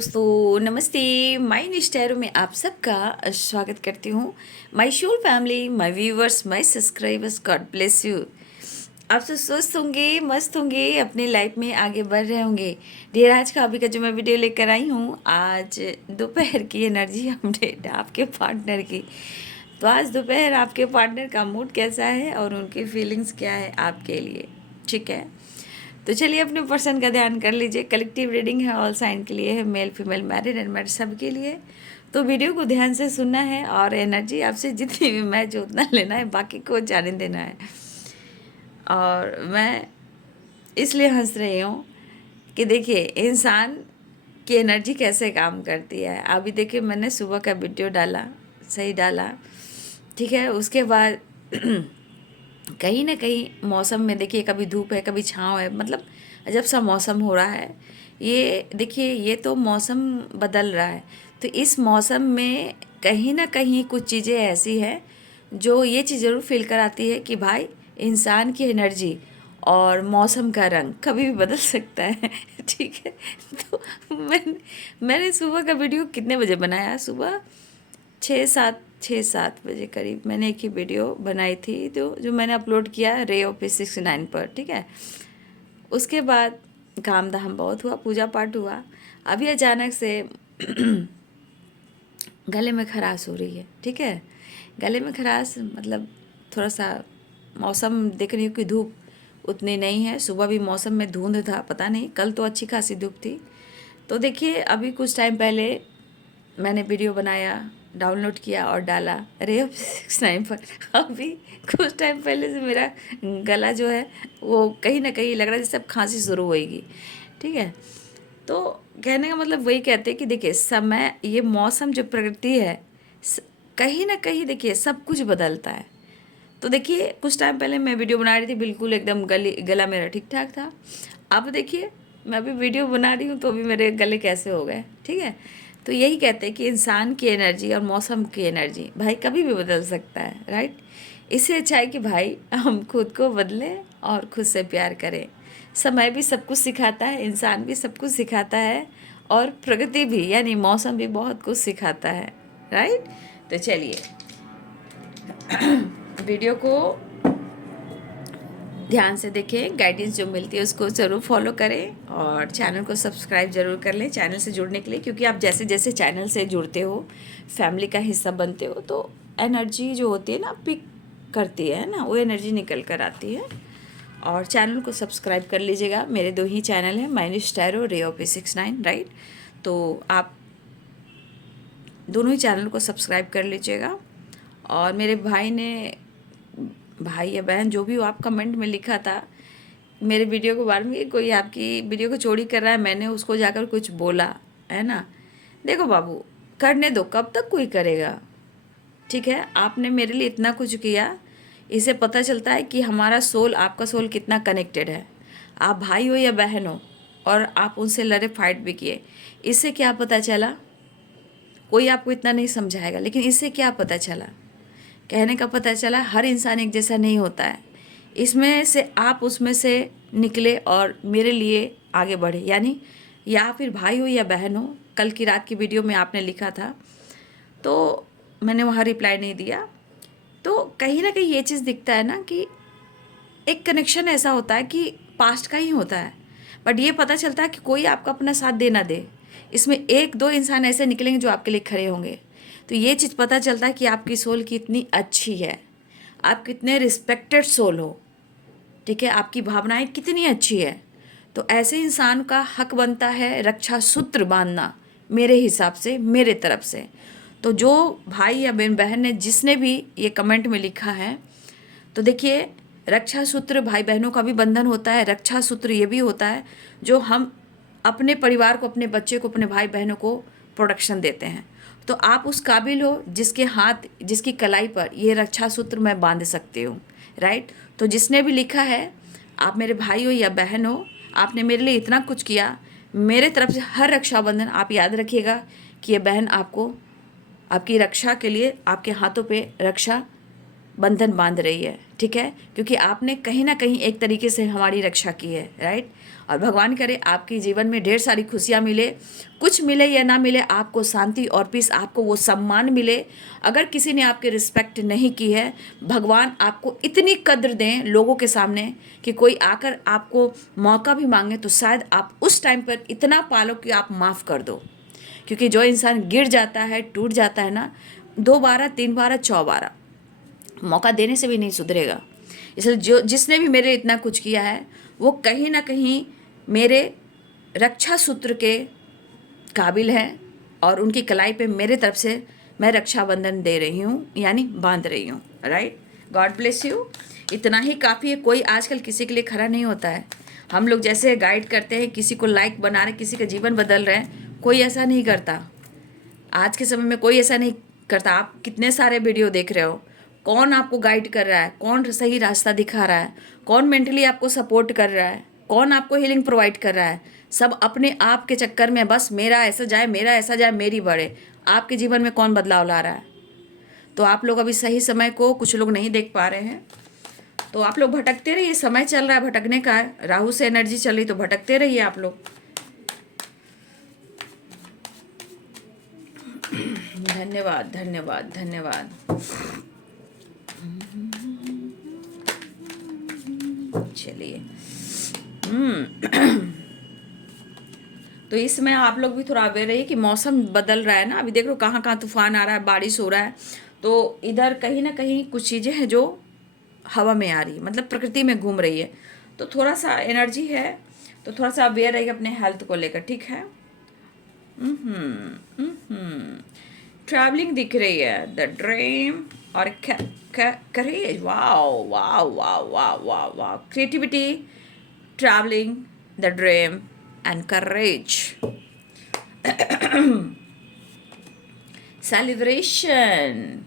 दोस्तों नमस्ते। माय निष्ठैरों में आप सबका स्वागत करती हूँ। My soul family, my viewers, my subscribers, God bless you. आप सब स्वस्थ होंगे, मस्त होंगे, अपने लाइफ में आगे बढ़ रहे होंगे। डियर, आज का अभी का जो मैं वीडियो लेकर आई हूँ, आज दोपहर की एनर्जी अपडेट आपके पार्टनर की। तो आज दोपहर आपके पार्टनर का मूड कैसा है और उनकी फीलिंग्स क्या है आपके लिए, ठीक है। तो चलिए अपने पर्सन का ध्यान कर लीजिए। कलेक्टिव रीडिंग है, ऑल साइन के लिए है, male female married and married सब के लिए। तो वीडियो को ध्यान से सुनना है और एनर्जी आपसे जितनी भी मैच उतना लेना है, बाकी को जाने देना है। और मैं इसलिए हंस रही हूँ कि देखिए इंसान की एनर्जी कैसे काम करती है। अभी देखिए मैंने सुबह का वीडियो डाला, सही डाला, ठीक है। उसके बाद कहीं ना कहीं मौसम में देखिए कभी धूप है कभी छाँव है, मतलब अजब सा मौसम हो रहा है। ये देखिए ये तो मौसम बदल रहा है, तो इस मौसम में कहीं ना कहीं कुछ चीज़ें ऐसी हैं जो ये चीज़ ज़रूर फील कराती है कि भाई इंसान की एनर्जी और मौसम का रंग कभी भी बदल सकता है ठीक है। तो मैंने सुबह का वीडियो कितने बजे बनाया? सुबह 6-7 बजे करीब मैंने एक ही वीडियो बनाई थी, तो जो मैंने अपलोड किया रे ऑफ 69 पर, ठीक है। उसके बाद काम धाम बहुत हुआ, पूजा पाठ हुआ। अभी अचानक से गले में खराश हो रही है, ठीक है। गले में खराश मतलब थोड़ा सा मौसम देख रही हूँ कि धूप उतनी नहीं है। सुबह भी मौसम में धुंध था, पता नहीं, कल तो अच्छी खासी धूप थी। तो देखिए अभी कुछ टाइम पहले मैंने वीडियो बनाया, डाउनलोड किया और डाला रे ऑफ 69 पर। अभी कुछ टाइम पहले से मेरा गला जो है वो कहीं ना कहीं लग रहा है जैसे अब खांसी शुरू होएगी, ठीक है। तो कहने का मतलब वही कहते हैं कि देखिए समय, ये मौसम जो प्रकृति है, कहीं ना कहीं देखिए सब कुछ बदलता है। तो देखिए कुछ टाइम पहले मैं वीडियो बना रही थी, बिल्कुल एकदम गला मेरा ठीक ठाक था। अब देखिए मैं अभी वीडियो बना रही हूँ तो अभी मेरे गले कैसे हो गए, ठीक है। तो यही कहते हैं कि इंसान की एनर्जी और मौसम की एनर्जी भाई कभी भी बदल सकता है, राइट। इससे अच्छा है कि भाई हम खुद को बदलें और खुद से प्यार करें। समय भी सब कुछ सिखाता है, इंसान भी सब कुछ सिखाता है, और प्रकृति भी यानी मौसम भी बहुत कुछ सिखाता है, राइट। तो चलिए वीडियो को ध्यान से देखें, गाइडेंस जो मिलती है उसको ज़रूर फॉलो करें और चैनल को सब्सक्राइब ज़रूर कर लें चैनल से जुड़ने के लिए, क्योंकि आप जैसे जैसे चैनल से जुड़ते हो, फैमिली का हिस्सा बनते हो, तो एनर्जी जो होती है ना पिक करती है ना, वो एनर्जी निकल कर आती है। और चैनल को सब्सक्राइब कर लीजिएगा। मेरे 2 ही चैनल हैं, माय निष्ठैरो, रे ऑफ 69, राइट। तो आप दोनों ही चैनल को सब्सक्राइब कर लीजिएगा। और मेरे भाई या बहन जो भी हो, आप कमेंट में लिखा था मेरे वीडियो के बारे में, कोई आपकी वीडियो को चोरी कर रहा है, मैंने उसको जाकर कुछ बोला है ना। देखो बाबू, करने दो, कब तक कोई करेगा, ठीक है। आपने मेरे लिए इतना कुछ किया, इससे पता चलता है कि हमारा सोल, आपका सोल कितना कनेक्टेड है। आप भाई हो या बहन हो और आप उनसे लड़े, फाइट भी किए, इससे क्या पता चला? कोई आपको इतना नहीं समझाएगा, लेकिन इससे क्या पता चला? कहने का पता चला हर इंसान एक जैसा नहीं होता है। इसमें से आप उसमें से निकले और मेरे लिए आगे बढ़े, यानी या फिर भाई हो या बहन हो। कल की रात की वीडियो में आपने लिखा था तो मैंने वहाँ रिप्लाई नहीं दिया। तो कहीं ना कहीं ये चीज़ दिखता है ना कि एक कनेक्शन ऐसा होता है कि पास्ट का ही होता है, बट ये पता चलता है कि कोई आपका अपना साथ दे ना दे, इसमें 1-2 इंसान ऐसे निकलेंगे जो आपके लिए खड़े होंगे। तो ये चीज़ पता चलता है कि आपकी सोल कितनी अच्छी है, आप कितने रिस्पेक्टेड सोल हो, ठीक है, आपकी भावनाएं कितनी अच्छी है। तो ऐसे इंसान का हक बनता है रक्षा सूत्र बांधना, मेरे हिसाब से, मेरे तरफ से। तो जो भाई या बहन ने, जिसने भी ये कमेंट में लिखा है, तो देखिए रक्षा सूत्र भाई बहनों का भी बंधन होता है। रक्षा सूत्र ये भी होता है जो हम अपने परिवार को, अपने बच्चे को, अपने भाई बहनों को प्रोटेक्शन देते हैं। तो आप उस काबिल हो जिसके हाथ, जिसकी कलाई पर ये रक्षा सूत्र मैं बांध सकती हूँ, राइट। तो जिसने भी लिखा है, आप मेरे भाई हो या बहन हो, आपने मेरे लिए इतना कुछ किया, मेरे तरफ से हर रक्षाबंधन आप याद रखिएगा कि ये बहन आपको, आपकी रक्षा के लिए आपके हाथों पे रक्षा बंधन बांध रही है, ठीक है, क्योंकि आपने कहीं ना कहीं एक तरीके से हमारी रक्षा की है, राइट। और भगवान करे आपके जीवन में ढेर सारी खुशियाँ मिले, कुछ मिले या ना मिले, आपको शांति और पीस, आपको वो सम्मान मिले। अगर किसी ने आपकी रिस्पेक्ट नहीं की है, भगवान आपको इतनी कद्र दें लोगों के सामने कि कोई आकर आपको मौका भी मांगे तो शायद आप उस टाइम पर इतना पालो कि आप माफ़ कर दो। क्योंकि जो इंसान गिर जाता है, टूट जाता है ना, 2 बार 3 बार 4 बार मौका देने से भी नहीं सुधरेगा। इसलिए जो जिसने भी मेरे इतना कुछ किया है वो कहीं ना कहीं मेरे रक्षा सूत्र के काबिल है, और उनकी कलाई पे मेरे तरफ से मैं रक्षाबंधन दे रही हूँ, यानी बांध रही हूँ, राइट। God bless you. इतना ही काफ़ी है। कोई आजकल किसी के लिए खड़ा नहीं होता है। हम लोग जैसे गाइड करते हैं, किसी को लाइक बना रहे, किसी का जीवन बदल रहे हैं, कोई ऐसा नहीं करता। आज के समय में कोई ऐसा नहीं करता। आप कितने सारे वीडियो देख रहे हो, कौन आपको गाइड कर रहा है, कौन सही रास्ता दिखा रहा है, कौन मेंटली आपको सपोर्ट कर रहा है, कौन आपको हीलिंग प्रोवाइड कर रहा है। सब अपने आप के चक्कर में बस मेरा ऐसा जाए, मेरा ऐसा जाए, मेरी बढ़े। आपके जीवन में कौन बदलाव ला रहा है? तो आप लोग अभी सही समय को कुछ लोग नहीं देख पा रहे हैं, तो आप लोग भटकते रहिए। समय चल रहा है, भटकने का है। राहु से एनर्जी चल रही, तो भटकते रहिए आप लोग। धन्यवाद धन्यवाद धन्यवाद। चलिए तो इसमें आप लोग भी थोड़ा अवेयर रहिए कि मौसम बदल रहा है ना। अभी देख लो कहाँ कहाँ तूफान आ रहा है, बारिश हो रहा है। तो इधर कहीं ना कहीं कुछ चीज़ें हैं जो हवा में आ रही है, मतलब प्रकृति में घूम रही है। तो थोड़ा सा एनर्जी है, तो थोड़ा सा अवेयर रहिए अपने हेल्थ को लेकर, ठीक है। ट्रैवलिंग दिख रही है, द ड्रीम और courage. Wow wow wow wow wow wow. Creativity, travelling, the dream and courage. Celebration,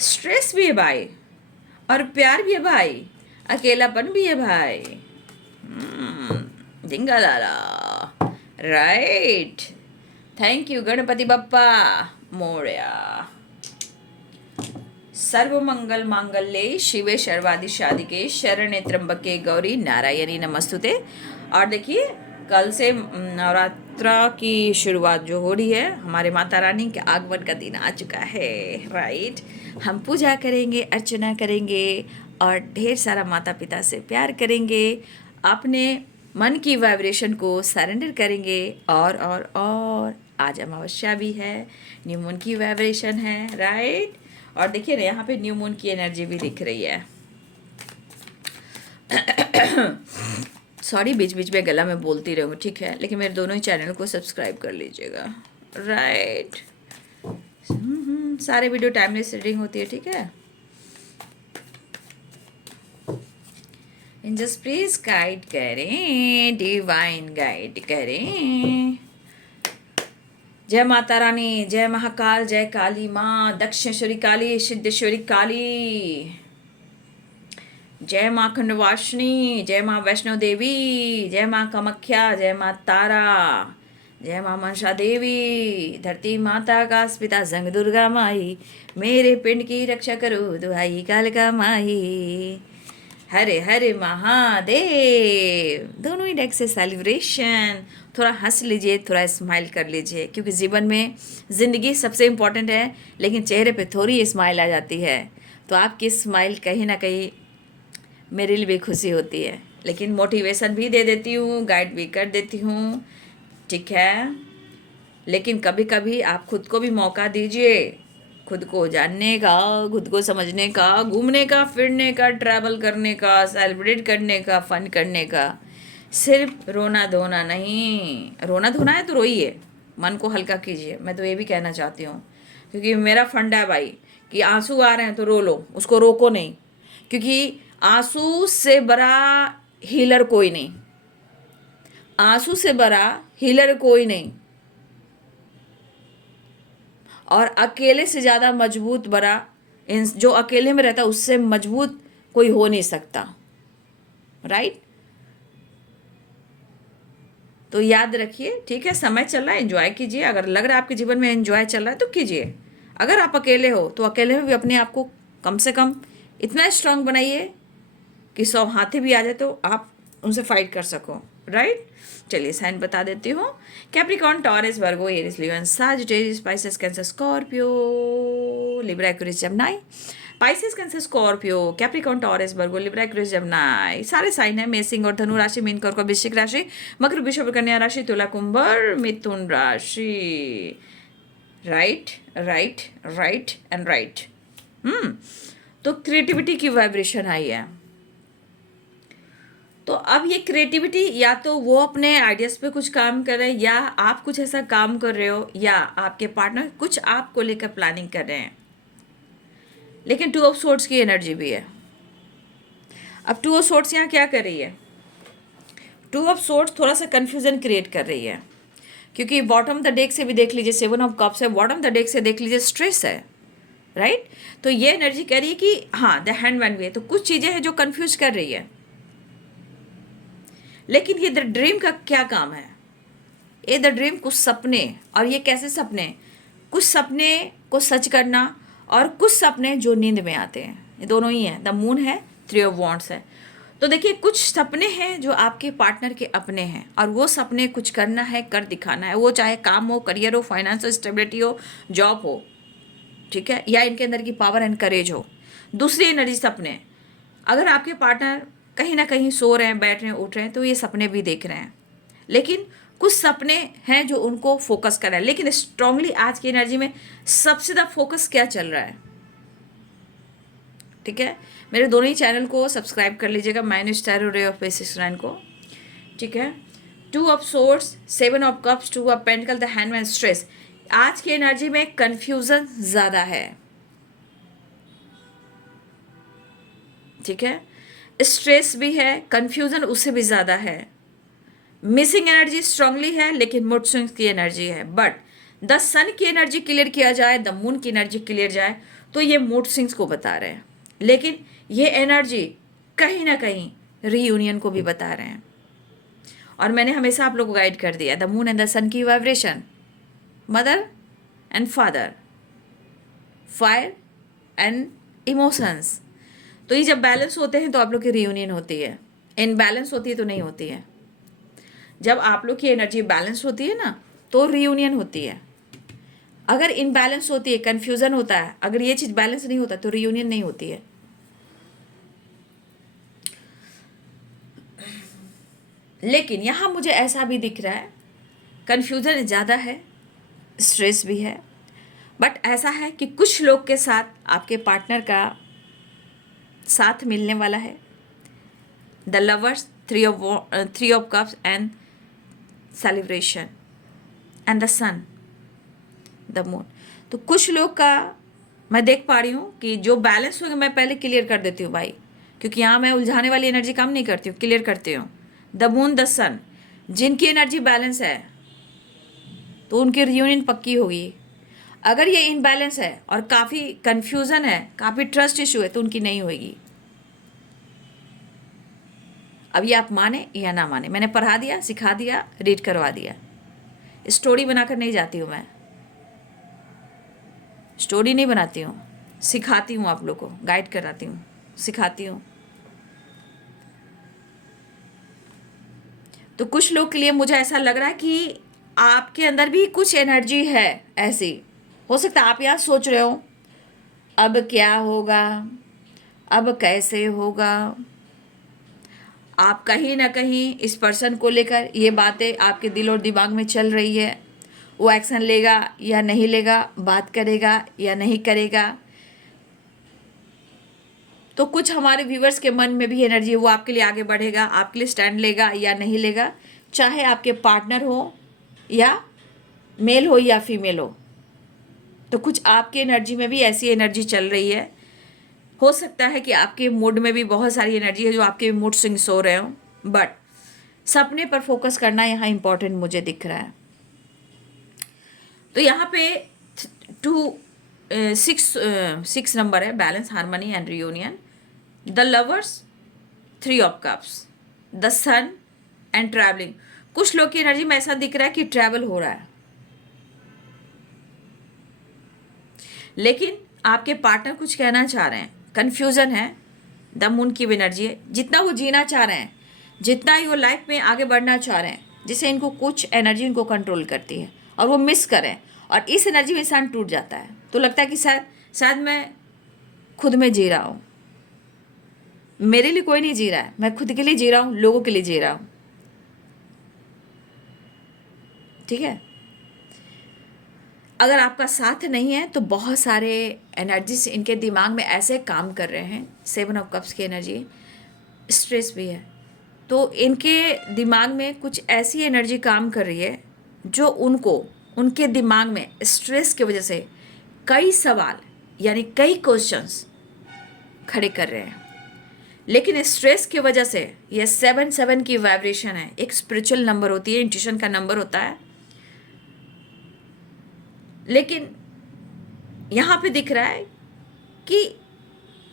stress भी है भाई, और प्यार भी है भाई, अकेलापन भी है भाई। जिंगा लाला, right. Thank you Ganpati Bappa Morya. सर्वमंगल मांगल्ये शिवे सर्वादि साधिके शरण्ये त्र्यंबके गौरी नारायणी नमस्तुते। और देखिए कल से नवरात्रा की शुरुआत जो हो रही है, हमारे माता रानी के आगमन का दिन आ चुका है, राइट। हम पूजा करेंगे, अर्चना करेंगे और ढेर सारा माता पिता से प्यार करेंगे, अपने मन की वाइब्रेशन को सरेंडर करेंगे। और आज अमावस्या भी है, न्यू मून की वाइब्रेशन है, राइट। और देखिए ना यहाँ पे न्यू मून की एनर्जी भी दिख रही है। सॉरी बीच बीच में गला में बोलती रहूँगी, ठीक है, लेकिन मेरे दोनों ही चैनल को सब्सक्राइब कर लीजिएगा, राइट। सारे वीडियो टाइमलेस रीडिंग होती है, ठीक है। एंजल्स प्लीज गाइड करें, डिवाइन गाइड करें। जय माता रानी, जय महाकाल, जय काली माँ, दक्षिणेश्वरी काली, सिद्धेश्वरी काली, जय माँ खंडवासिनी, जय माँ वैष्णो देवी, जय माँ कामाख्या, जय माँ तारा, जय माँ मनसा देवी, धरती माता का पिता संग दुर्गा माई, मेरे पिंड की रक्षा करो दुहाई कालिका माई। हरे हरे महादेव। दोनों ही डेक से सेलिब्रेशन। थोड़ा हंस लीजिए, थोड़ा स्माइल कर लीजिए, क्योंकि जीवन में ज़िंदगी सबसे इम्पोर्टेंट है, लेकिन चेहरे पे थोड़ी स्माइल आ जाती है। तो आपकी स्माइल कहीं ना कहीं मेरे लिए भी खुशी होती है, लेकिन मोटिवेशन भी दे देती हूँ, गाइड भी कर देती हूँ, ठीक है। लेकिन कभी कभी आप खुद को भी मौका दीजिए, खुद को जानने का, खुद को समझने का, घूमने का, फिरने का, ट्रैवल करने का, सेलिब्रेट करने का, फन करने का। सिर्फ रोना धोना नहीं। रोना धोना है तो रोइए, मन को हल्का कीजिए, मैं तो ये भी कहना चाहती हूँ। क्योंकि मेरा फंडा है भाई कि आंसू आ रहे हैं तो रो लो, उसको रोको नहीं, क्योंकि आंसू से बड़ा हीलर कोई नहीं। आंसू से बड़ा हीलर कोई नहीं, और अकेले से ज़्यादा मजबूत बड़ा जो अकेले में रहता उससे मजबूत कोई हो नहीं सकता, राइट। तो याद रखिए, ठीक है। समय चल रहा है, एंजॉय कीजिए। अगर लग रहा है आपके जीवन में एंजॉय चल रहा है तो कीजिए, अगर आप अकेले हो तो अकेले में भी अपने आप को कम से कम इतना स्ट्रांग बनाइए कि 100 हाथी भी आ जाए तो आप उनसे फाइट कर सको, राइट। चलिए साइन बता देती हूँ। Capricorn, Taurus, Virgo, Aries, Leo, Sagittarius, Pisces, Cancer, Scorpio, Libra, Aquarius, Gemini. Pisces, Cancer, Scorpio, Capricorn, Taurus, Virgo, Libra, Aquarius, Gemini सारे साइन है। मेष और धनु राशि, मीन, कर्क, वृश्चिक राशि, मकर, वृषभ, कन्या राशि, तुला, कुंभ, मिथुन राशि। Right, right, right and right. तो क्रिएटिविटी की वाइब्रेशन आई है। तो अब ये क्रिएटिविटी या तो वो अपने आइडियाज़ पे कुछ काम कर रहे हैं, या आप कुछ ऐसा काम कर रहे हो, या आपके पार्टनर कुछ आपको लेकर प्लानिंग कर रहे हैं। लेकिन 2 ऑफ सोर्ड्स की एनर्जी भी है। अब 2 ऑफ सोर्ड्स यहाँ क्या कर रही है? 2 ऑफ सोर्ड्स थोड़ा सा कन्फ्यूजन क्रिएट कर रही है, क्योंकि बॉटम द डेक से भी देख लीजिए 7 ऑफ कप्स है, बॉटम द डेक से देख लीजिए स्ट्रेस है, राइट। तो ये एनर्जी कह रही है कि हाँ द हैंडमैन भी है, तो कुछ चीज़ें हैं जो कन्फ्यूज कर रही है। लेकिन ये द ड्रीम का क्या काम है? ये द ड्रीम कुछ सपने, और ये कैसे सपने? कुछ सपने को सच करना, और कुछ सपने जो नींद में आते हैं, ये दोनों ही हैं। द मून है, 3 ऑफ वॉन्ड्स है। तो देखिए कुछ सपने हैं जो आपके पार्टनर के अपने हैं, और वो सपने कुछ करना है, कर दिखाना है, वो चाहे काम हो, करियर हो, फाइनेंशियल स्टेबिलिटी हो, जॉब हो, ठीक है, या इनके अंदर की पावर एंड करेज हो। दूसरी एनर्जी सपने, अगर आपके पार्टनर कहीं ना कहीं सो रहे हैं, बैठ रहे हैं, उठ रहे हैं, तो ये सपने भी देख रहे हैं। लेकिन कुछ सपने हैं जो उनको फोकस कर रहा है। लेकिन स्ट्रांगली आज की एनर्जी में सबसे ज़्यादा फोकस क्या चल रहा है? ठीक है, मेरे दोनों ही चैनल को सब्सक्राइब कर लीजिएगा, manage tarot ray of basis को, ठीक है। 2 of swords, 7 of cups, 2 of pentacle, the handman, stress. आज की एनर्जी में कन्फ्यूजन ज़्यादा है, ठीक है, स्ट्रेस भी है, कन्फ्यूजन उससे भी ज़्यादा है। मिसिंग एनर्जी स्ट्रांगली है, लेकिन मूड स्विंग्स की एनर्जी है। बट द सन की एनर्जी क्लियर किया जाए, द मून की एनर्जी क्लियर जाए, तो ये मूड स्विंग्स को बता रहे हैं। लेकिन ये एनर्जी कहीं ना कहीं रीयूनियन को भी बता रहे हैं। और मैंने हमेशा आप लोग को गाइड कर दिया, द मून एंड द सन की vibration, mother and father, fire and emotions. तो ये जब बैलेंस होते हैं तो आप लोग की रीयूनियन होती है, इनबैलेंस होती है तो नहीं होती है। जब आप लोग की एनर्जी बैलेंस होती है ना, तो रीयूनियन होती है। अगर इनबैलेंस होती है, कन्फ्यूजन होता है, अगर ये चीज़ बैलेंस नहीं होता तो रीयूनियन नहीं होती है। लेकिन यहाँ मुझे ऐसा भी दिख रहा है, कन्फ्यूजन ज़्यादा है, स्ट्रेस भी है, बट ऐसा है कि कुछ लोग के साथ आपके पार्टनर का साथ मिलने वाला है। The lovers, 3 of cups and celebration and the sun, the moon. तो कुछ लोग का मैं देख पा रही हूँ कि जो बैलेंस होगा, मैं पहले क्लियर कर देती हूँ भाई, क्योंकि यहाँ मैं उलझाने वाली एनर्जी काम नहीं करती हूँ, क्लियर करती हूँ। द मून, द सन, जिनकी एनर्जी बैलेंस है तो उनकी रियूनियन पक्की होगी। अगर ये इनबैलेंस है और काफ़ी कन्फ्यूज़न है, काफ़ी ट्रस्ट इशू है, तो उनकी नहीं होगी। अब ये आप माने या ना माने, मैंने पढ़ा दिया, सिखा दिया, रीड करवा दिया। स्टोरी बनाकर नहीं जाती हूँ मैं, स्टोरी नहीं बनाती हूँ, सिखाती हूँ, आप लोग को गाइड कराती हूँ, सिखाती हूँ। तो कुछ लोग के लिए मुझे ऐसा लग रहा है कि आपके अंदर भी कुछ एनर्जी है ऐसी। हो सकता है आप यहाँ सोच रहे हो अब क्या होगा, अब कैसे होगा। आप कहीं ना कहीं इस पर्सन को लेकर ये बातें आपके दिल और दिमाग में चल रही है, वो एक्शन लेगा या नहीं लेगा, बात करेगा या नहीं करेगा। तो कुछ हमारे व्यूवर्स के मन में भी एनर्जी है, वो आपके लिए आगे बढ़ेगा, आपके लिए स्टैंड लेगा या नहीं लेगा, चाहे आपके पार्टनर हो या मेल हो या फीमेल हो। तो कुछ आपकी एनर्जी में भी ऐसी एनर्जी चल रही है। हो सकता है कि आपके मूड में भी बहुत सारी एनर्जी है जो आपके मूड स्विंग्स हो रहे हो, बट सपने पर फोकस करना यहाँ इंपॉर्टेंट मुझे दिख रहा है। तो यहाँ पे 6 नंबर है, balance, harmony and reunion. The lovers, 3 of cups, the sun and travelling. कुछ लोग की एनर्जी में ऐसा दिख रहा है कि ट्रैवल हो रहा है, लेकिन आपके पार्टनर कुछ कहना चाह रहे हैं, कन्फ्यूज़न है, द मून की एनर्जी है, जितना वो जीना चाह रहे हैं, जितना ही वो लाइफ में आगे बढ़ना चाह रहे हैं, जिससे इनको कुछ एनर्जी इनको कंट्रोल करती है और वो मिस करें, और इस एनर्जी में इंसान टूट जाता है। तो लगता है कि शायद मैं खुद में जी रहा हूँ, मेरे लिए कोई नहीं जी रहा है, मैं खुद के लिए जी रहा हूँ, लोगों के लिए जी रहा हूँ। ठीक है, अगर आपका साथ नहीं है तो बहुत सारे एनर्जीज इनके दिमाग में ऐसे काम कर रहे हैं। 7 ऑफ कप्स की एनर्जी, स्ट्रेस भी है, तो इनके दिमाग में कुछ ऐसी एनर्जी काम कर रही है जो उनके दिमाग में स्ट्रेस की वजह से कई सवाल यानी कई क्वेश्चंस खड़े कर रहे हैं। लेकिन स्ट्रेस की वजह से ये 7 की वाइब्रेशन है, एक स्पिरिचुअल नंबर होती है, इंट्यूशन का नंबर होता है। लेकिन यहाँ पे दिख रहा है कि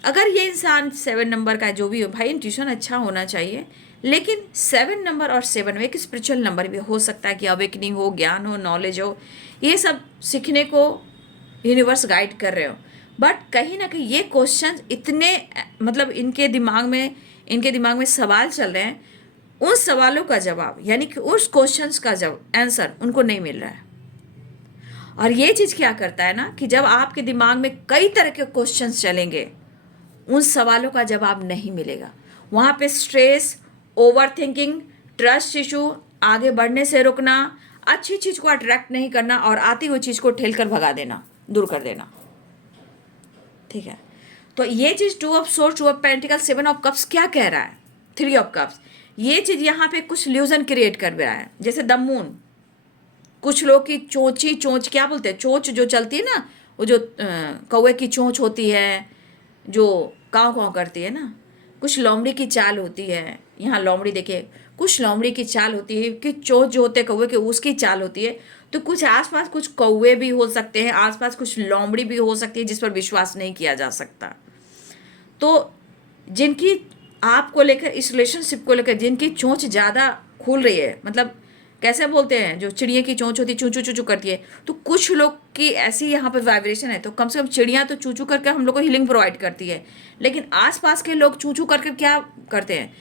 अगर ये इंसान 7 नंबर का जो भी हो, भाई इंट्यूशन अच्छा होना चाहिए, लेकिन 7 नंबर और 7 में एक स्पिरिचुअल नंबर भी हो सकता है कि अवेकनिंग हो, ज्ञान हो, नॉलेज हो, ये सब सीखने को यूनिवर्स गाइड कर रहे हो। बट कहीं ना कहीं ये क्वेश्चन इतने मतलब इनके दिमाग में सवाल चल रहे हैं, उन सवालों का जवाब यानी कि उस क्वेश्चंस का जवाब आंसर उनको नहीं मिल रहा है। और ये चीज़ क्या करता है ना कि जब आपके दिमाग में कई तरह के क्वेश्चंस चलेंगे, उन सवालों का जवाब नहीं मिलेगा। वहाँ पे stress, over thinking, trust issue, आगे बढ़ने से रुकना, अच्छी चीज़ को अट्रैक्ट नहीं करना और आती हुई चीज़ को ठेल कर भगा देना, दूर कर देना। ठीक है, तो ये चीज़ 2 of source, 2 of pentacles, 7 of cups क्या कह रहा है, 3 ऑफ कप्स, ये चीज़ यहाँ पे कुछ इल्यूजन क्रिएट कर रहा है। जैसे द मून, कुछ लोग की चोंच क्या बोलते हैं, चोंच जो चलती है ना, वो जो कौवे की चोंच होती है जो काँव काँव करती है ना, कुछ लोमड़ी की चाल होती है। यहाँ लोमड़ी देखिए, कुछ लोमड़ी की चाल होती है कि चोंच जो होते हैं कौवे के, उसकी चाल होती है। तो कुछ आसपास कुछ कौवे भी हो सकते हैं, आसपास कुछ लोमड़ी भी हो सकती है जिस पर विश्वास नहीं किया जा सकता। तो जिनकी आपको लेकर, इस रिलेशनशिप को लेकर जिनकी चोंच ज़्यादा खुल रही है, मतलब कैसे बोलते हैं, जो चिड़िया की चोंच होती है, चू चू चू चू करती है, तो कुछ लोग की ऐसी यहाँ पर वाइब्रेशन है। तो कम से कम चिड़िया तो चू चू करके हम लोग को हीलिंग प्रोवाइड करती है, लेकिन आसपास के लोग चू चू करके क्या करते हैं,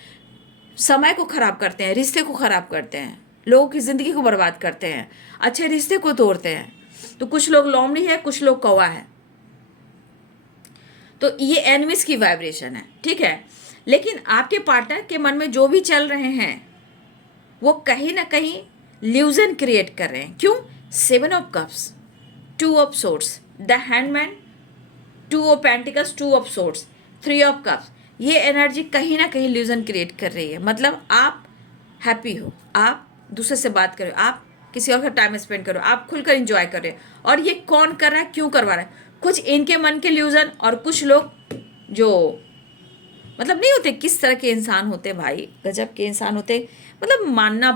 समय को ख़राब करते हैं, रिश्ते को ख़राब करते हैं, लोगों की ज़िंदगी को बर्बाद करते हैं, अच्छे रिश्ते को तोड़ते हैं। तो कुछ लोग लोमड़ी है, कुछ लोग कौवा है। तो ये एनिमीज की वाइब्रेशन है। ठीक है, लेकिन आपके पार्टनर के मन में जो भी चल रहे हैं वो कहीं ना कहीं ल्यूजन क्रिएट कर रहे हैं। क्यों? 7 of cups, 2 of swords, the handman, 2 of pentacles, 2 of swords, 3 of cups, ये एनर्जी कहीं ना कहीं ल्यूजन क्रिएट कर रही है। मतलब आप हैप्पी हो, आप दूसरे से बात करो, आप किसी और का टाइम स्पेंड करो, आप खुलकर इंजॉय कर रहे हो। और ये कौन कर रहा है, क्यों करवा रहा है? कुछ इनके मन के ल्यूजन, और कुछ लोग जो मतलब नहीं होते, किस तरह के इंसान होते भाई, गजब के इंसान होते। मतलब मानना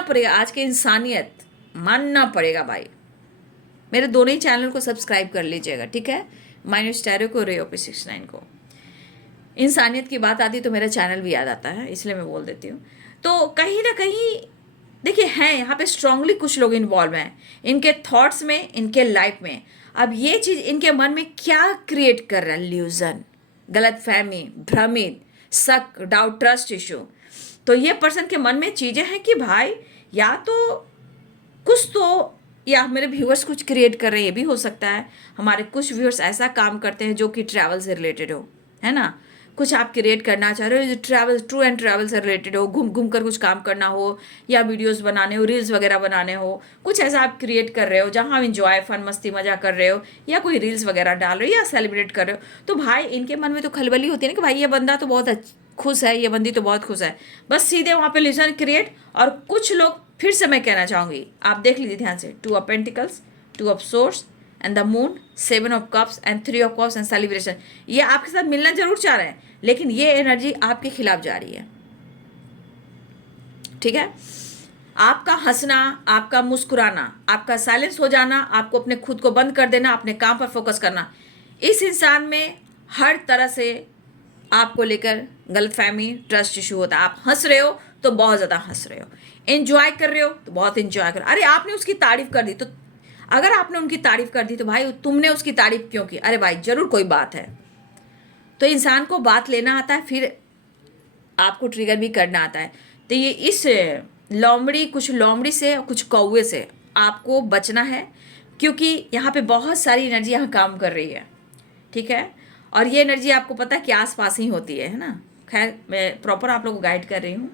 पड़ेगा आज की इंसानियत मानना पड़ेगा भाई। मेरे दोनों ही चैनल को सब्सक्राइब कर लीजिएगा, ठीक है, माइनस स्टैरो को, रे ओपी 69 को। इंसानियत की बात आती तो मेरा चैनल भी याद आता है, इसलिए मैं बोल देती हूँ। तो कहीं ना कहीं देखिए हैं यहाँ पे स्ट्रांगली कुछ लोग इन्वॉल्व हैं इनके थॉट्स में, इनके लाइफ में। अब ये चीज़ इनके मन में क्या क्रिएट कर रहा है, ल्यूजन, गलत फहमी, भ्रमित, शक, डाउट, ट्रस्ट इशू। तो ये पर्सन के मन में चीज़ें हैं कि भाई या तो कुछ तो, या मेरे व्यूअर्स कुछ क्रिएट कर रहे हैं, ये भी हो सकता है। हमारे कुछ व्यूअर्स ऐसा काम करते हैं जो कि ट्रैवल से रिलेटेड हो, है ना, कुछ आप क्रिएट करना चाह रहे हो जो ट्रैवल, ट्रू एंड ट्रैवल से रिलेटेड हो, घूम घूम कर कुछ काम करना हो, या वीडियोस बनाने हो, रील्स वगैरह बनाने हो, कुछ ऐसा आप क्रिएट कर रहे हो जहाँ इंजॉय, फन, मस्ती, मजा कर रहे हो, या कोई रील्स वगैरह डाल रहे हो, या सेलिब्रेट कर रहे हो। तो भाई इनके मन में तो खलबली होती है ना कि भाई ये बंदा तो बहुत खुश है, ये बंदी तो बहुत खुश है, बस सीधे वहाँ पे लिसन क्रिएट। और कुछ लोग, फिर से मैं कहना चाहूँगी, आप देख लीजिए ध्यान से, 2 of pentacles, 2 of source and the moon, 7 of cups and 3 of cups and celebration. ये आपके साथ मिलना जरूर चाह रहे हैं, लेकिन ये एनर्जी आपके खिलाफ जा रही है। ठीक है, आपका हंसना, आपका मुस्कुराना, आपका साइलेंस हो जाना, आपको अपने खुद को बंद कर देना, अपने काम पर फोकस करना, इस इंसान में हर तरह से आपको लेकर गलतफहमी, ट्रस्ट इशू होता है। आप हंस रहे हो तो बहुत ज़्यादा हंस रहे हो, एंजॉय कर रहे हो तो बहुत एंजॉय कर, अरे आपने उसकी तारीफ कर दी तो अगर आपने उनकी तारीफ कर दी तो भाई तुमने उसकी तारीफ क्यों की, अरे भाई जरूर कोई बात है। तो इंसान को बात लेना आता है, फिर आपको ट्रिगर भी करना आता है। तो ये इस लोमड़ी, कुछ लोमड़ी से कुछ कौवे से आपको बचना है, क्योंकि यहाँ पे बहुत सारी एनर्जी यहाँ काम कर रही है, ठीक है। और ये एनर्जी आपको पता है कि आसपास ही होती है ना। खैर मैं प्रॉपर आप लोग को गाइड कर रही हूँ।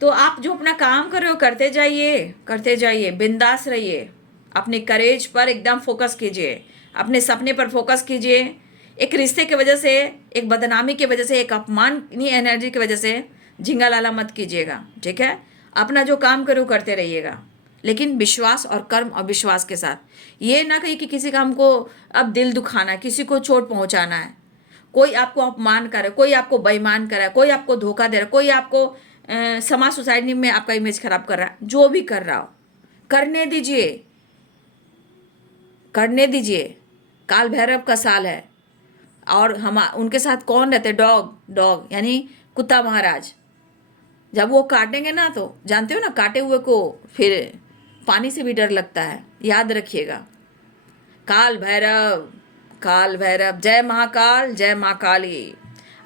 तो आप जो अपना काम कर रहे हो करते जाइए, बिंदास रहिए, अपने करेज पर एकदम फोकस कीजिए, अपने सपने पर फोकस कीजिए। एक रिश्ते की वजह से, एक बदनामी की वजह से, एक अपमाननीय एनर्जी की वजह से झिंगा लाला मत कीजिएगा, ठीक है। अपना जो काम करो करते रहिएगा, लेकिन विश्वास और कर्म और विश्वास के साथ। ये ना कही कि किसी काम को अब दिल दुखाना है, किसी को चोट पहुंचाना है, कोई आपको अपमान कर रहा है, कोई आपको बेईमान कर रहा है, कोई आपको धोखा दे रहा है, कोई आपको समाज सोसाइटी में आपका इमेज खराब कर रहा है। जो भी कर रहा हो करने दीजिए, करने दीजिए। काल भैरव का साल है, और हम उनके साथ कौन रहते, डॉग यानी कुत्ता महाराज। जब वो काटेंगे ना तो जानते हो ना, काटे हुए को फिर पानी से भी डर लगता है, याद रखिएगा। काल भैरव, काल भैरव, जय महाकाल, जय माँ काली।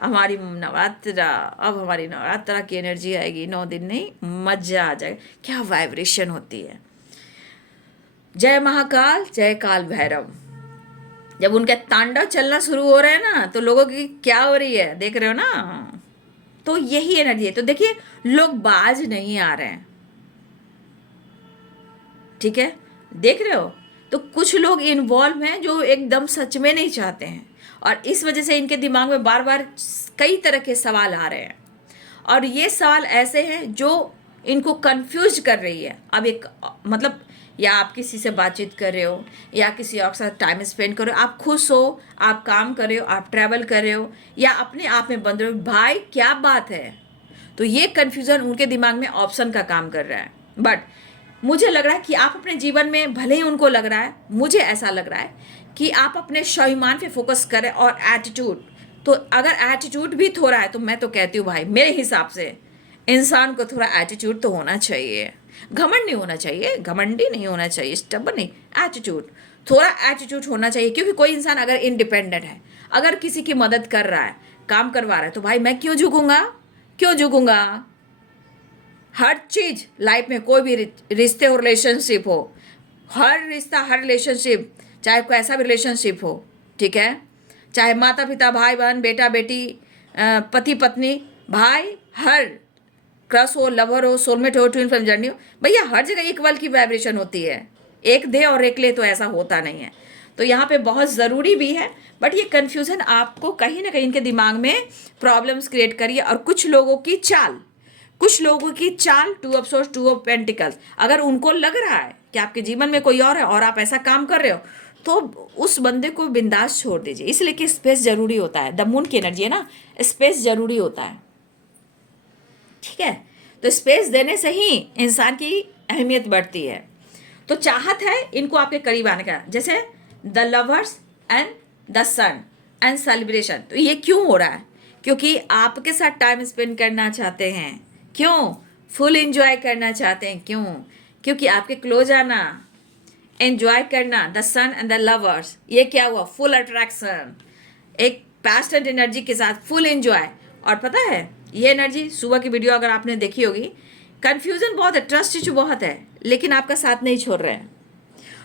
हमारी नवरात्रा, अब हमारी नवरात्रा की एनर्जी आएगी, 9 दिन नहीं, मजा आ जाएगा। क्या वाइब्रेशन होती है। जय महाकाल, जय काल भैरव। जब उनके तांडव चलना शुरू हो रहे हैं ना, तो लोगों की क्या हो रही है देख रहे हो ना। तो यही एनर्जी है। तो देखिए लोग बाज नहीं आ रहे हैं, ठीक है, देख रहे हो। तो कुछ लोग इन्वॉल्व हैं जो एकदम सच में नहीं चाहते हैं, और इस वजह से इनके दिमाग में बार बार कई तरह के सवाल आ रहे हैं, और ये सवाल ऐसे हैं जो इनको कंफ्यूज कर रही है। अब एक मतलब, या आप किसी से बातचीत कर रहे हो, या किसी और के साथ टाइम स्पेंड कर रहे हो, आप खुश हो, आप काम कर रहे हो, आप ट्रैवल कर रहे हो, या अपने आप में बंद रहे हो, भाई क्या बात है। तो ये कन्फ्यूज़न उनके दिमाग में ऑप्शन का काम कर रहा है। बट मुझे लग रहा है कि आप अपने जीवन में, भले ही उनको लग रहा है, मुझे ऐसा लग रहा है कि आप अपने स्वाभिमान पे फोकस करें, और एटीट्यूड। तो अगर एटीट्यूड भी थोड़ा है तो मैं तो कहती हूँ भाई, मेरे हिसाब से इंसान को थोड़ा एटीट्यूड तो होना चाहिए। घमंड नहीं होना चाहिए, घमंडी नहीं होना चाहिए, स्टबर्न नहीं, एटीट्यूड, थोड़ा एटीट्यूड होना चाहिए। क्योंकि कोई इंसान अगर इंडिपेंडेंट है, अगर किसी की मदद कर रहा है, काम करवा रहा है, तो भाई मैं क्यों झुकूंगा, क्यों झुकूंगा। हर चीज़ लाइफ में, कोई भी रिश्ते और रिलेशनशिप हो, हर रिश्ता, हर रिलेशनशिप, चाहे कोई ऐसा भी रिलेशनशिप हो, ठीक है, चाहे माता पिता, भाई बहन, बेटा बेटी, पति पत्नी, भाई, हर क्रश हो, लवर हो, सोलमेट हो, ट्विन फ्लेम जर्नी हो, भैया हर जगह इक्वल की वाइब्रेशन होती है। एक दे और एक ले तो ऐसा होता नहीं है। तो यहाँ पे बहुत ज़रूरी भी है। बट ये कन्फ्यूज़न आपको कहीं ना कहीं इनके दिमाग में प्रॉब्लम्स क्रिएट करिए। और कुछ लोगों की चाल, two of source, two of pentacles, अगर उनको लग रहा है कि आपके जीवन में कोई और है और आप ऐसा काम कर रहे हो, तो उस बंदे को बिंदास छोड़ दीजिए। इसलिए कि स्पेस ज़रूरी होता है। द मून की एनर्जी है ना, स्पेस ज़रूरी होता है, ठीक है। तो स्पेस देने से ही इंसान की अहमियत बढ़ती है। तो चाहत है इनको आपके करीब आने का, जैसे the lovers and the sun and celebration. तो ये क्यों हो रहा है, क्योंकि आपके साथ टाइम स्पेंड करना चाहते हैं। क्यों, फुल एंजॉय करना चाहते हैं। क्यों, क्योंकि आपके क्लोज आना, एंजॉय करना, the sun and the lovers, ये क्या हुआ, फुल अट्रैक्शन, एक पैशनेट एनर्जी के साथ फुल एंजॉय। और पता है ये एनर्जी, सुबह की वीडियो अगर आपने देखी होगी, कन्फ्यूज़न बहुत है, ट्रस्ट इशू बहुत है, लेकिन आपका साथ नहीं छोड़ रहे हैं।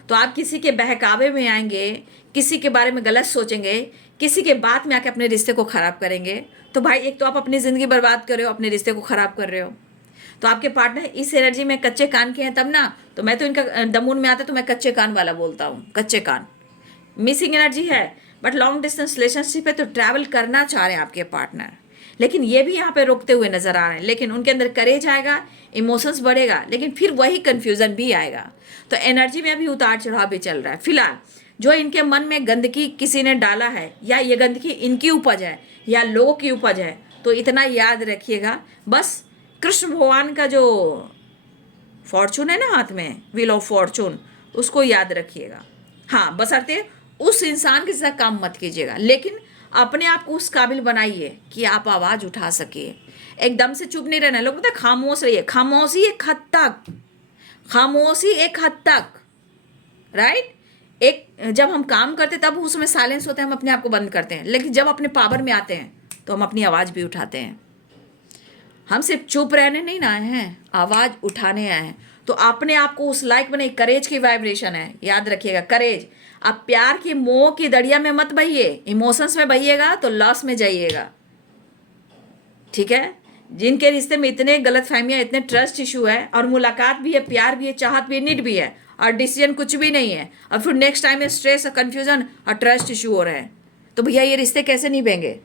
तो आप किसी के बहकावे में आएंगे, किसी के बारे में गलत सोचेंगे, किसी के बात में आके अपने रिश्ते को ख़राब करेंगे, तो भाई एक तो आप अपनी ज़िंदगी बर्बाद कर रहे हो, अपने रिश्ते को ख़राब कर रहे हो। तो आपके पार्टनर इस एनर्जी में कच्चे कान के हैं तब ना। तो मैं तो इनका दमून में आता तो मैं कच्चे कान वाला बोलता हूँ, कच्चे कान। मिसिंग एनर्जी है, बट लॉन्ग डिस्टेंस रिलेशनशिप है, तो ट्रैवल करना चाह रहे हैं आपके पार्टनर, लेकिन ये भी यहाँ पे रोकते हुए नजर आ रहे हैं। लेकिन उनके अंदर करेज आएगा, इमोशंस बढ़ेगा, लेकिन फिर वही कन्फ्यूज़न भी आएगा। तो एनर्जी में अभी उतार चढ़ाव भी चल रहा है। फिलहाल जो इनके मन में गंदगी किसी ने डाला है, या ये गंदगी इनकी उपज है या लोगों की उपज है, तो इतना याद रखिएगा, बस कृष्ण भगवान का जो फॉर्चून है ना हाथ में, व्हील ऑफ फॉर्चून, उसको याद रखिएगा। हाँ, बशर्ते उस इंसान के साथ काम मत कीजिएगा, लेकिन अपने आप को उस काबिल बनाइए कि आप आवाज़ उठा सकिए। एकदम से चुप नहीं रहना। लोग पता है खामोश रहिए, खामोशी एक हद तक, खामोशी एक हद तक, राइट। एक जब हम काम करते तब उसमें साइलेंस होता है, हम अपने आप को बंद करते हैं, लेकिन जब अपने पावर में आते हैं तो हम अपनी आवाज़ भी उठाते हैं। हम सिर्फ चुप रहने नहीं ना आए हैं, आवाज़ उठाने आए हैं। तो अपने आप को उस लायक बने। करेज की वाइब्रेशन है, याद रखिएगा, करेज। आप प्यार की मोह की दरिया में मत बहिए, इमोशंस में बहिएगा तो लॉस में जाइएगा, ठीक है। जिनके रिश्ते में इतने गलतफहमियां, इतने ट्रस्ट इशू है, और मुलाकात भी है, प्यार भी है, चाहत भी है, नीड भी है, और डिसीजन कुछ भी नहीं है, और फिर नेक्स्ट टाइम में स्ट्रेस और कंफ्यूजन और ट्रस्ट इशू हो रहे हैं, तो भैया ये रिश्ते कैसे निभेंगे?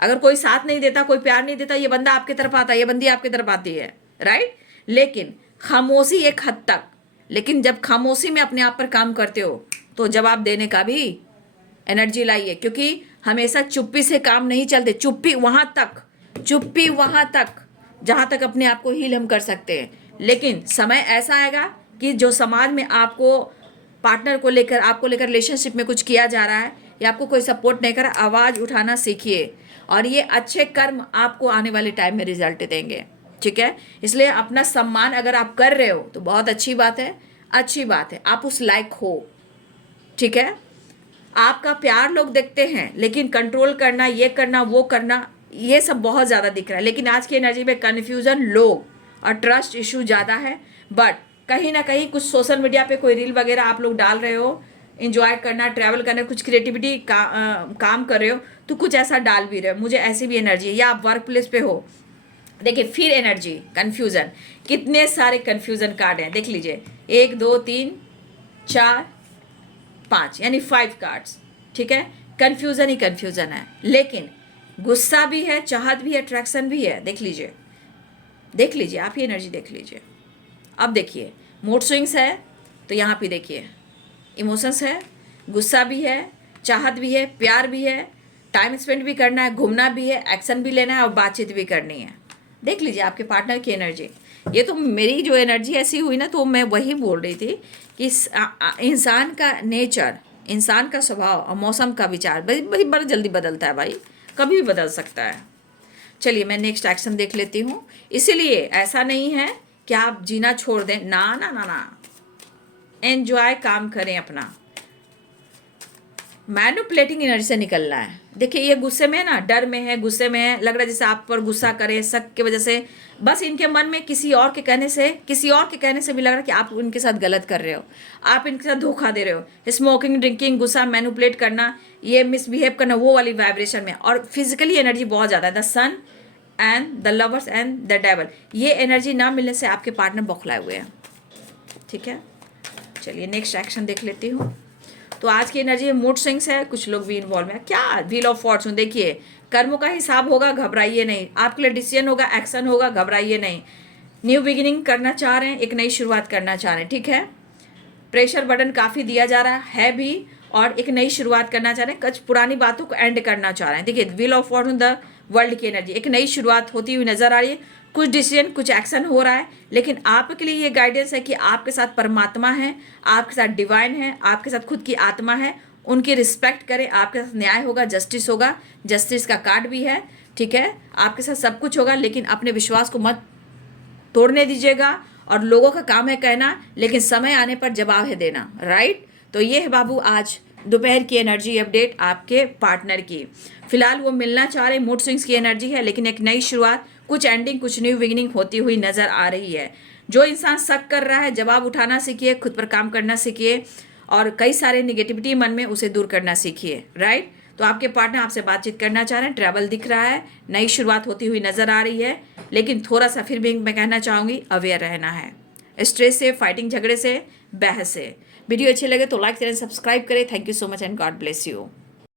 अगर कोई साथ नहीं देता, कोई प्यार नहीं देता, ये बंदा आपकी तरफ आता है, ये बंदी आपकी तरफ आती है, राइट। लेकिन खामोशी एक हद तक, लेकिन जब खामोशी में अपने आप पर काम करते हो तो जवाब देने का भी एनर्जी लाइए, क्योंकि हमेशा चुप्पी से काम नहीं चलते। चुप्पी वहाँ तक जहाँ तक अपने आप को हील हम कर सकते हैं। लेकिन समय ऐसा आएगा कि जो समाज में आपको पार्टनर को लेकर, आपको लेकर रिलेशनशिप में कुछ किया जा रहा है या आपको कोई सपोर्ट नहीं कर रहा, आवाज़ उठाना सीखिए, और ये अच्छे कर्म आपको आने वाले टाइम में रिजल्ट देंगे, ठीक है। इसलिए अपना सम्मान अगर आप कर रहे हो तो बहुत अच्छी बात है, अच्छी बात है, आप उस लायक हो, ठीक है। आपका प्यार लोग देखते हैं, लेकिन कंट्रोल करना, ये करना, वो करना, ये सब बहुत ज़्यादा दिख रहा है। लेकिन आज की एनर्जी में कन्फ्यूज़न लोग और ट्रस्ट इशू ज़्यादा है। बट कहीं ना कहीं कुछ सोशल मीडिया पे कोई रील वगैरह आप लोग डाल रहे हो, इंजॉय करना, ट्रैवल करना, कुछ क्रिएटिविटी काम कर रहे हो, तो कुछ ऐसा डाल भी रहे हो, मुझे ऐसी भी एनर्जी है। या आप वर्क प्लेस पे हो, देखिए फिर एनर्जी कन्फ्यूज़न, कितने सारे कन्फ्यूज़न कार्ड हैं, देख लीजिए, 1 2 3 4 5, यानी 5 कार्ड्स, ठीक है। कन्फ्यूज़न ही कन्फ्यूज़न है, लेकिन गुस्सा भी है, चाहत भी है, अट्रैक्शन भी है। देख लीजिए, देख लीजिए, आप ही एनर्जी देख लीजिए। अब देखिए, मूड स्विंग्स है तो यहाँ पे देखिए इमोशंस है, गुस्सा भी है, चाहत भी है, प्यार भी है, टाइम स्पेंड भी करना है, घूमना भी है, एक्शन भी लेना है, और बातचीत भी करनी है। देख लीजिए आपके पार्टनर की एनर्जी। ये तो मेरी जो एनर्जी ऐसी हुई ना, तो मैं वही बोल रही थी कि इंसान का नेचर, इंसान का स्वभाव और मौसम का विचार बड़ी बड़ी जल्दी बदलता है भाई, कभी भी बदल सकता है। चलिए मैं नेक्स्ट एक्शन देख लेती हूँ। इसीलिए ऐसा नहीं है कि आप जीना छोड़ दें, ना ना ना ना, एंजॉय, काम करें अपना। मैनिपुलेटिंग एनर्जी से निकलना है। देखिए ये गुस्से में है ना, डर में है, गुस्से में है, लग रहा है जैसे आप पर गुस्सा करे, शक की वजह से, बस इनके मन में किसी और के कहने से भी लग रहा है कि आप उनके साथ गलत कर रहे हो, आप इनके साथ धोखा दे रहे हो। स्मोकिंग, ड्रिंकिंग, गुस्सा, मैनिपुलेट करना, ये मिसबिहेव करना, वो वाली वाइब्रेशन में। और फिजिकली एनर्जी बहुत ज़्यादा है, the sun and the lovers and the devil. ये एनर्जी ना मिलने से आपके पार्टनर बौखलाए हुए हैं, ठीक है। चलिए नेक्स्ट एक्शन देख लेती हूँ। तो आज की एनर्जी मूड स्विंग्स है, कुछ लोग भी इन्वॉल्व हैं। क्या व्हील ऑफ फॉर्चून, देखिए कर्मों का हिसाब होगा, घबराइए नहीं। आपके लिए डिसीजन होगा, एक्शन होगा, घबराइए नहीं। न्यू बिगिनिंग करना चाह रहे हैं, एक नई शुरुआत करना चाह रहे हैं, ठीक है। प्रेशर बर्डन काफ़ी दिया जा रहा है भी, और एक नई शुरुआत करना चाह रहे हैं, कुछ पुरानी बातों को एंड करना चाह रहे हैं। देखिए wheel of Fortune, the world की एनर्जी, एक नई शुरुआत होती हुई नजर आ रही है। कुछ डिसीजन, कुछ एक्शन हो रहा है, लेकिन आपके लिए ये गाइडेंस है कि आपके साथ परमात्मा है, आपके साथ डिवाइन है, आपके साथ खुद की आत्मा है, उनकी रिस्पेक्ट करें। आपके साथ न्याय होगा, जस्टिस होगा, जस्टिस का कार्ड भी है, ठीक है। आपके साथ सब कुछ होगा, लेकिन अपने विश्वास को मत तोड़ने दीजिएगा। और लोगों का काम है कहना, लेकिन समय आने पर जवाब है देना, राइट। तो ये है बाबू आज दोपहर की एनर्जी अपडेट आपके पार्टनर की। फिलहाल वो मिलना चाह रहे, मूड स्विंग्स की एनर्जी है, लेकिन एक नई शुरुआत, कुछ एंडिंग, कुछ न्यू बिगिनिंग होती हुई नजर आ रही है। जो इंसान शक कर रहा है, जवाब उठाना सीखिए, खुद पर काम करना सीखिए, और कई सारे निगेटिविटी मन में उसे दूर करना सीखिए, राइट। तो आपके पार्टनर आपसे बातचीत करना चाह रहे हैं, ट्रैवल दिख रहा है, नई शुरुआत होती हुई नजर आ रही है, लेकिन थोड़ा सा फिर भी मैं कहना चाहूँगी अवेयर रहना है, स्ट्रेस से, फाइटिंग, झगड़े से, बहस से। वीडियो अच्छे लगे तो लाइक करें, सब्सक्राइब करें। Thank you so much and God bless you.